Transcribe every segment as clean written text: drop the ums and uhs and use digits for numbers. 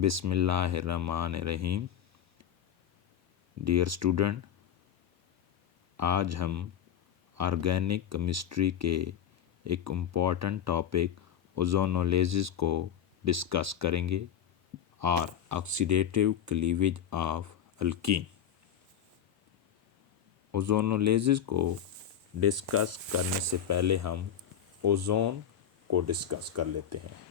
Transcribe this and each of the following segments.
बिस्मिल्लाहिर्रहमानिर्रहीम। Dear student, आज हम ऑर्गेनिक केमिस्ट्री के एक इम्पॉर्टेंट टॉपिक ओजोनोलिसिस को डिस्कस करेंगे और oxidative cleavage of alkyne. Ozonolysis को डिस्कस करने से पहले हम ओजोन को डिस्कस कर लेते हैं।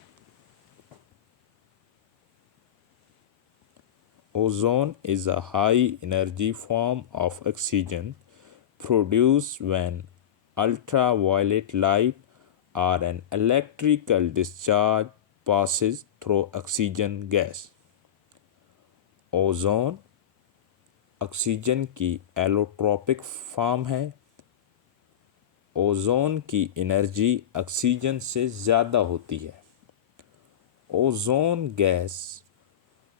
Ozone is a high energy form of oxygen produced when ultraviolet light or an electrical discharge passes through oxygen gas. Ozone oxygen की एलोट्रोपिक फॉर्म है। ओजोन की एनर्जी ऑक्सीजन से ज़्यादा होती है। ओजोन गैस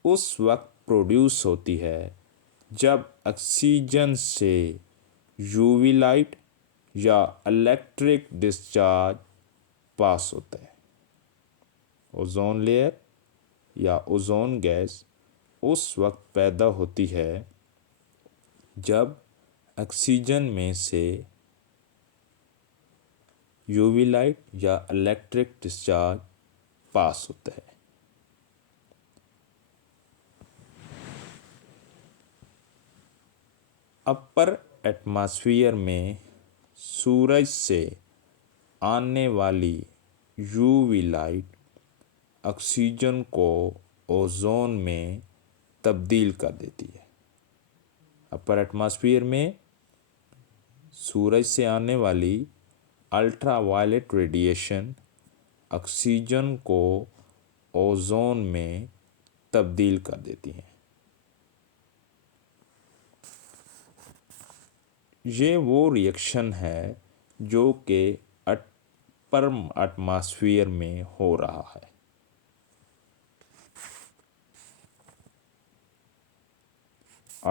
उस वक्त प्रोड्यूस होती है जब ऑक्सीजन से यूवी लाइट या इलेक्ट्रिक डिस्चार्ज पास होता है। ओजोन लेयर या ओजोन गैस उस वक्त पैदा होती है जब ऑक्सीजन में से यूवी लाइट या इलेक्ट्रिक डिस्चार्ज पास होता है। अपर एटमॉस्फेयर में सूरज से आने वाली यूवी लाइट ऑक्सीजन को ओजोन में तब्दील कर देती है। अपर एटमॉस्फेयर में सूरज से आने वाली अल्ट्रावायलेट रेडिएशन ऑक्सीजन को ओजोन में तब्दील कर देती है। ये वो रिएक्शन है जो कि अपर एटमॉस्फेयर में हो रहा है।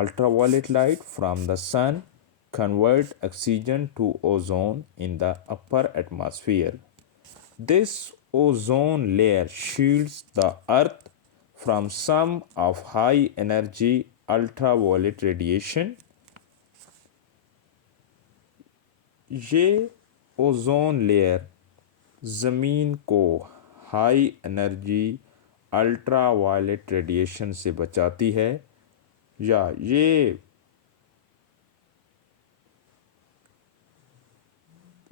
Ultraviolet light from the sun convert oxygen to ozone in the upper atmosphere. This ozone layer shields the earth from some of high energy ultraviolet radiation. ये ओजोन लेयर ज़मीन को हाई एनर्जी अल्ट्रावायलेट रेडिएशन से बचाती है या ये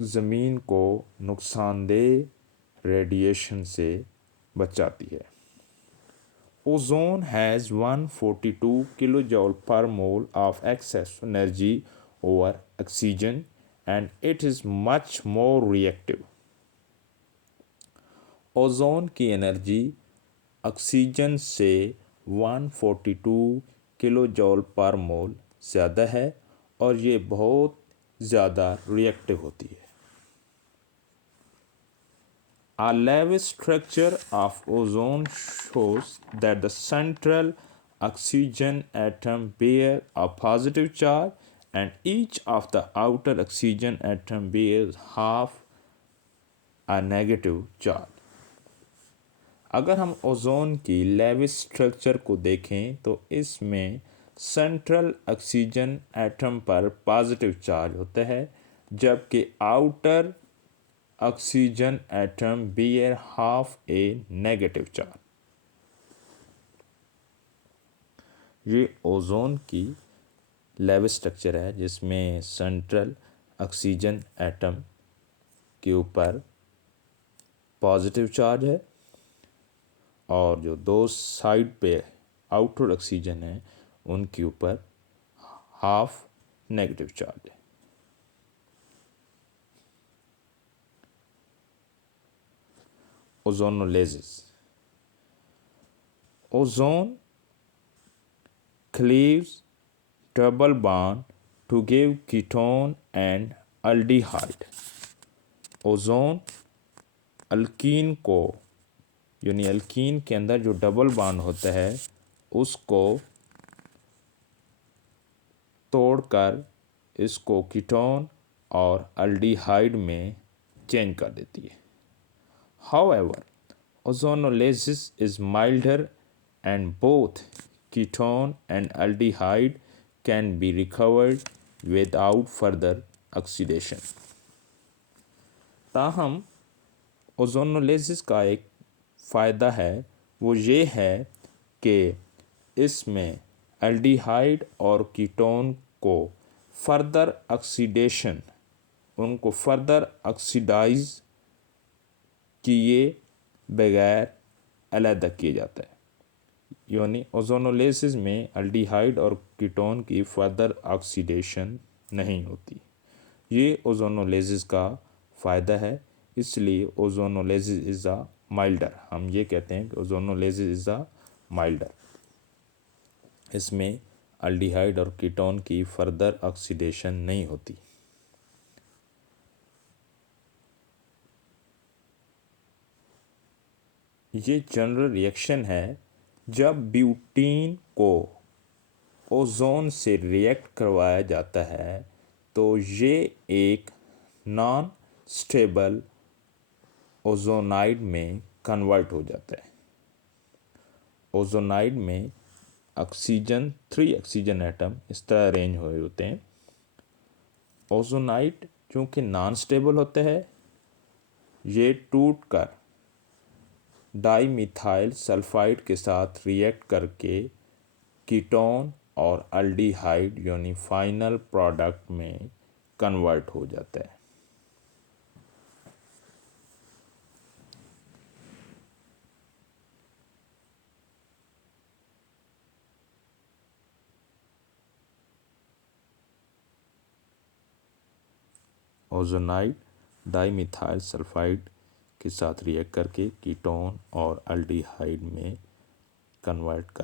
ज़मीन को नुकसानदेह रेडिएशन से बचाती है। Ozone has 142 kilojoule per mole of excess energy over oxygen and it is much more reactive. Ozone की एनर्जी ऑक्सीजन से 142 किलोजूल पर मोल ज़्यादा है और ये बहुत ज़्यादा रिएक्टिव होती है। A Lewis structure of ozone shows that the central oxygen atom bears a positive charge and each of the outer oxygen atom bears half a negative charge. अगर हम ओजोन की लेविस स्ट्रक्चर को देखें तो इसमें central oxygen atom पर positive charge होता है जबकि outer oxygen atom bear half a negative charge. ये ओजोन की लेविस स्ट्रक्चर है जिसमें सेंट्रल ऑक्सीजन एटम के ऊपर पॉजिटिव चार्ज है और जो दो साइड पे आउटर ऑक्सीजन है उनके ऊपर हाफ नेगेटिव चार्ज है। Ozonolysis. Ozone cleaves double bond to give ketone and aldehyde. Ozone alkyne को यानी अल्कीन के अंदर जो डबल बॉन्ड होता है उसको तोड़कर इसको कीटोन और अल्डिहाइड में चेंज कर देती है। However, ozonolysis is milder and both ketone and aldehyde can be recovered without further oxidation. ताहम ओजोनोलिसिस का एक फ़ायदा है वो ये है कि इसमें एल्डिहाइड और कीटोन को फर्दर ऑक्सीडेशन उनको फर्दर ऑक्सीडाइज किए बगैर अलग किया जाता है, यानी ओजोनोलिसिस में एल्डिहाइड और कीटोन की फर्दर ऑक्सीडेशन नहीं होती। ये ओजोनोलिसिस का फ़ायदा है, इसलिए ओजोनोलिसिस इज़ अ माइल्डर। हम ये कहते हैं कि ओजोनोलिसिस इज़ अ माइल्डर। इसमें एल्डिहाइड और कीटोन की फर्दर ऑक्सीडेशन नहीं होती। ये जनरल रिएक्शन है जब ब्यूटीन को ओजोन से रिएक्ट करवाया जाता है तो ये एक नॉन स्टेबल ओजोनाइड में कन्वर्ट हो जाता है। ओजोनाइड में ऑक्सीजन 3 ऑक्सीजन एटम इस तरह अरेंज हुए होते हैं। ओजोनाइड चूँकि नॉन स्टेबल होते हैं, ये टूट कर डाईमिथाइल सल्फाइड के साथ रिएक्ट करके कीटोन और एल्डिहाइड यानी फाइनल प्रोडक्ट में कन्वर्ट हो जाता है। ओजोनाइड डाईमिथाइल सल्फाइड के साथ रिएक्ट करके कीटोन और एल्डिहाइड में कन्वर्ट कर